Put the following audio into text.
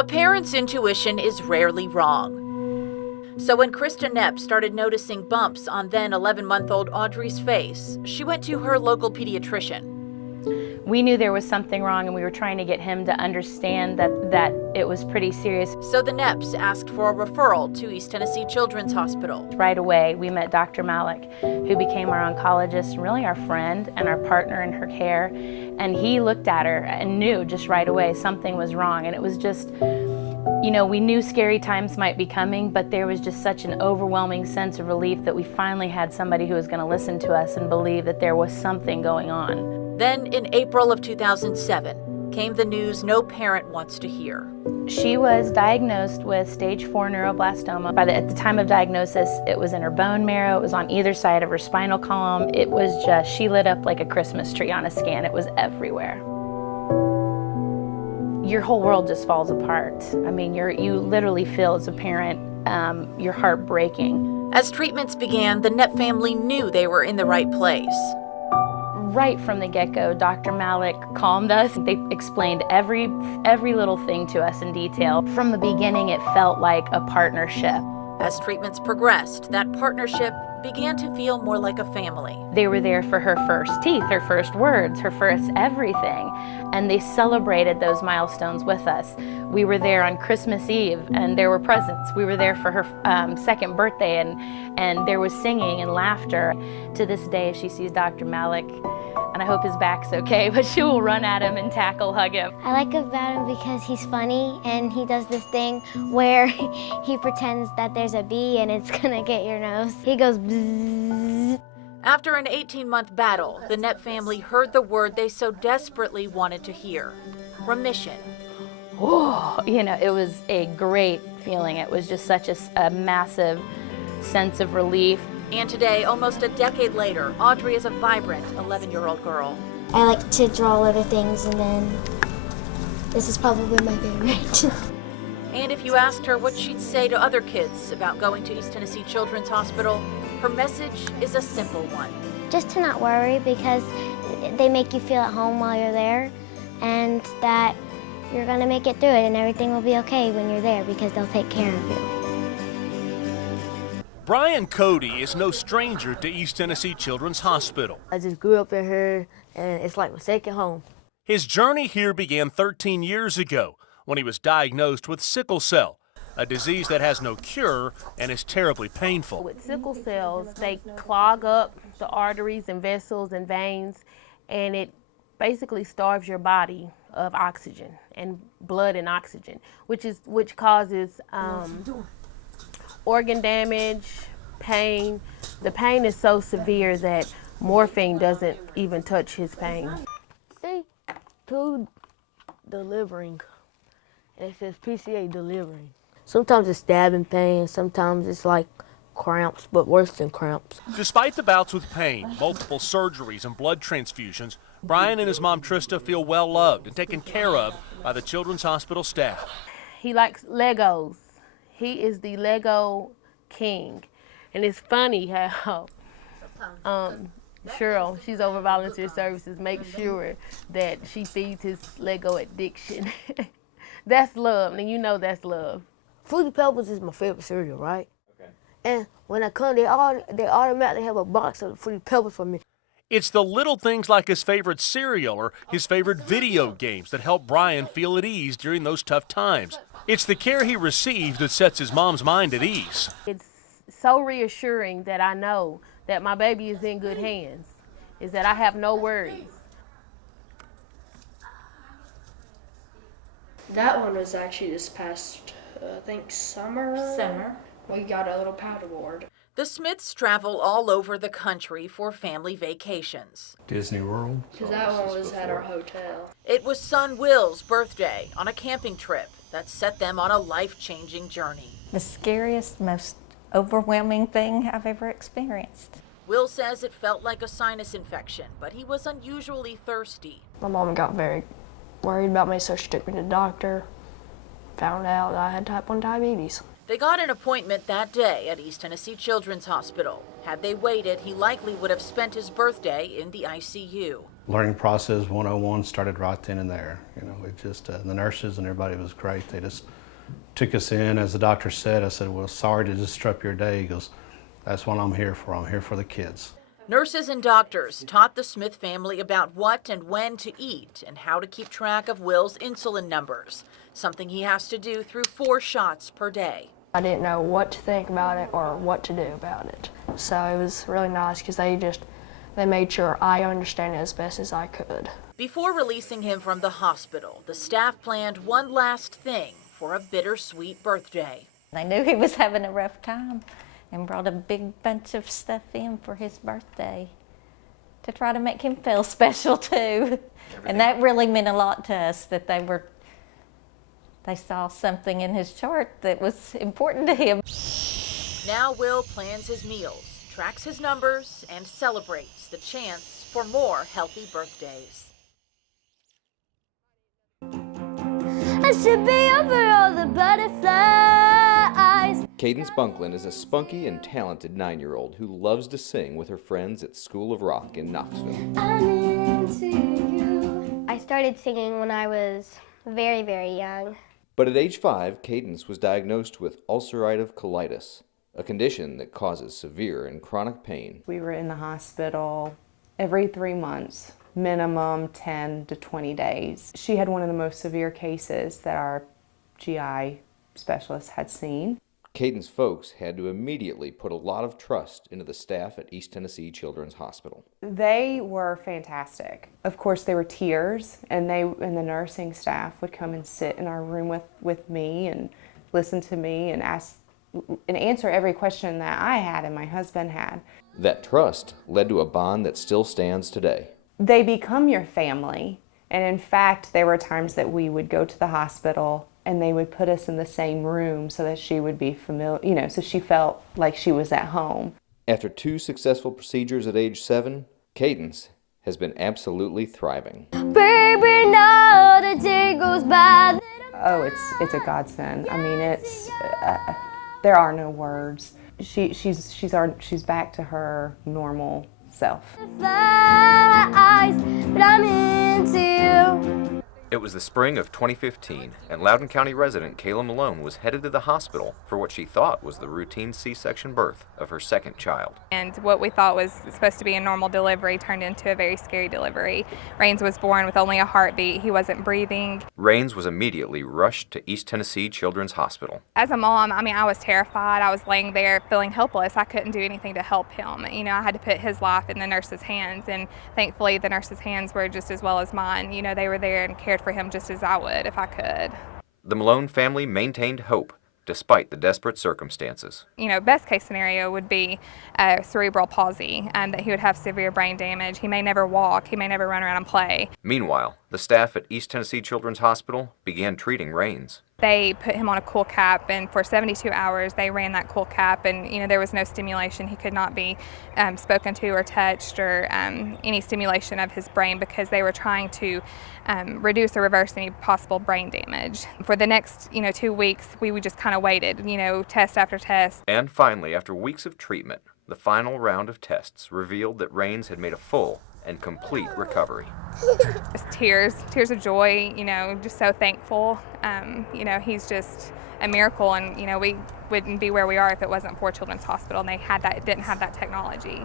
A parent's intuition is rarely wrong. So when Krista Knepp started noticing bumps on then 11-month-old Audrey's face, she went to her local pediatrician. We knew there was something wrong, and we were trying to get him to understand that it was pretty serious. So the Knepps asked for a referral to East Tennessee Children's Hospital. Right away, we met Dr. Malik, who became our oncologist and really our friend and our partner in her care. And he looked at her and knew just right away something was wrong. And it was just, you know, we knew scary times might be coming, but there was just such an overwhelming sense of relief that we finally had somebody who was going to listen to us and believe that there was something going on. Then, in April of 2007, came the news no parent wants to hear. She was diagnosed with stage 4 neuroblastoma. At the time of diagnosis, it was in her bone marrow, it was on either side of her spinal column. It was just, she lit up like a Christmas tree on a scan. It was everywhere. Your whole world just falls apart. I mean, you literally feel as a parent, your heart breaking. As treatments began, the Knepp family knew they were in the right place. Right from the get-go, Dr. Malik calmed us. They explained every little thing to us in detail. From the beginning, it felt like a partnership. As treatments progressed, that partnership began to feel more like a family. They were there for her first teeth, her first words, her first everything, and they celebrated those milestones with us. We were there on Christmas Eve, and there were presents. We were there for her second birthday, and there was singing and laughter. To this day, if she sees Dr. Malik, and I hope his back's okay, but she will run at him and tackle, hug him. I like about him because he's funny, and he does this thing where he pretends that there's a bee and it's gonna get your nose. He goes bzzz. After an 18-month battle, the Knepp family heard the word they so desperately wanted to hear: remission. Whoa, you know, it was a great feeling. It was just such a massive sense of relief. And today, almost a decade later, Audrey is a vibrant 11-year-old girl. I like to draw little things, and then this is probably my favorite. And if you asked her what she'd say to other kids about going to East Tennessee Children's Hospital, her message is a simple one. Just to not worry, because they make you feel at home while you're there, and that you're gonna make it through it, and everything will be okay when you're there because they'll take care of you. Brian Cody is no stranger to East Tennessee Children's Hospital. I just grew up in here, and it's like my second home. His journey here began 13 years ago when he was diagnosed with sickle cell, a disease that has no cure and is terribly painful. With sickle cells, they clog up the arteries and vessels and veins, and it basically starves your body of oxygen and blood and oxygen, which causes organ damage, pain. The pain is so severe that morphine doesn't even touch his pain. See, to delivering. It says PCA delivering. Sometimes it's stabbing pain, sometimes it's like cramps, but worse than cramps. Despite the bouts with pain, multiple surgeries, and blood transfusions, Brian and his mom Trista feel well loved and taken care of by the Children's Hospital staff. He likes Legos. He is the Lego king. And it's funny how Cheryl, she's over volunteer services, makes sure that she feeds his Lego addiction. That's love, and you know that's love. Fruity Pebbles is my favorite cereal, right? Okay. And when I come, they automatically have a box of Fruity Pebbles for me. It's the little things like his favorite cereal or his favorite video games that help Brian feel at ease during those tough times. It's the care he receives that sets his mom's mind at ease. It's so reassuring that I know that my baby is in good hands, is that I have no worries. That one was actually this past, I think, summer. We got a little paddleboard. The Smiths travel all over the country for family vacations. Disney World. Because that one was at our hotel. It was son Will's birthday on a camping trip that set them on a life-changing journey. The scariest, most overwhelming thing I've ever experienced. Will says it felt like a sinus infection, but he was unusually thirsty. My mom got very worried about me, so she took me to the doctor. Found out that I had type 1 diabetes. They got an appointment that day at East Tennessee Children's Hospital. Had they waited, he likely would have spent his birthday in the ICU. Learning process 101 started right then and there. You know, it just, the nurses and everybody was great. They just took us in. As the doctor said, I said, well, sorry to disrupt your day. He goes, that's what I'm here for. I'm here for the kids. Nurses and doctors taught the Smith family about what and when to eat and how to keep track of Will's insulin numbers, something he has to do through 4 shots per day. I didn't know what to think about it or what to do about it. So it was really nice because they made sure I understand it as best as I could. Before releasing him from the hospital, the staff planned one last thing for a bittersweet birthday. They knew he was having a rough time and brought a big bunch of stuff in for his birthday to try to make him feel special too. And that really meant a lot to us, that they saw something in his chart that was important to him. Now Will plans his meals, tracks his numbers, and celebrates the chance for more healthy birthdays. I should be over all the butterflies. Cadence Bunklin is a spunky and talented 9-year-old who loves to sing with her friends at School of Rock in Knoxville. I'm into you. I started singing when I was very, very young. But at age 5, Cadence was diagnosed with ulcerative colitis, a condition that causes severe and chronic pain. We were in the hospital every 3 months, minimum 10 to 20 days. She had one of the most severe cases that our GI specialist had seen. Cadence folks had to immediately put a lot of trust into the staff at East Tennessee Children's Hospital. They were fantastic. Of course, there were tears, and the nursing staff would come and sit in our room with me and listen to me and answer every question that I had and my husband had. That trust led to a bond that still stands today. They become your family, and in fact, there were times that we would go to the hospital and they would put us in the same room so that she would be familiar, so she felt like she was at home. After 2 successful procedures at age 7, Cadence has been absolutely thriving. Baby, now the day goes by. Oh, it's a godsend. I mean, there are no words. She's back to her normal self. Flies, but I'm into you. It was the spring of 2015, and Loudoun County resident Kayla Malone was headed to the hospital for what she thought was the routine C-section birth of her second child. And what we thought was supposed to be a normal delivery turned into a very scary delivery. Rains was born with only a heartbeat. He wasn't breathing. Rains was immediately rushed to East Tennessee Children's Hospital. As a mom, I was terrified. I was laying there feeling helpless. I couldn't do anything to help him. I had to put his life in the nurse's hands, and thankfully the nurse's hands were just as well as mine. They were there and cared for him just as I would if I could. The Malone family maintained hope despite the desperate circumstances. Best case scenario would be cerebral palsy, and that he would have severe brain damage. He may never walk, he may never run around and play. Meanwhile, the staff at East Tennessee Children's Hospital began treating Rains. They put him on a cool cap, and for 72 hours they ran that cool cap, and there was no stimulation. He could not be spoken to or touched or any stimulation of his brain, because they were trying to reduce or reverse any possible brain damage. For the next 2 weeks, we just kind of waited, test after test. And finally, after weeks of treatment, the final round of tests revealed that Rains had made a full and complete recovery. Just tears of joy, just so thankful. He's just a miracle, and we wouldn't be where we are if it wasn't for Children's Hospital, and they didn't have that technology.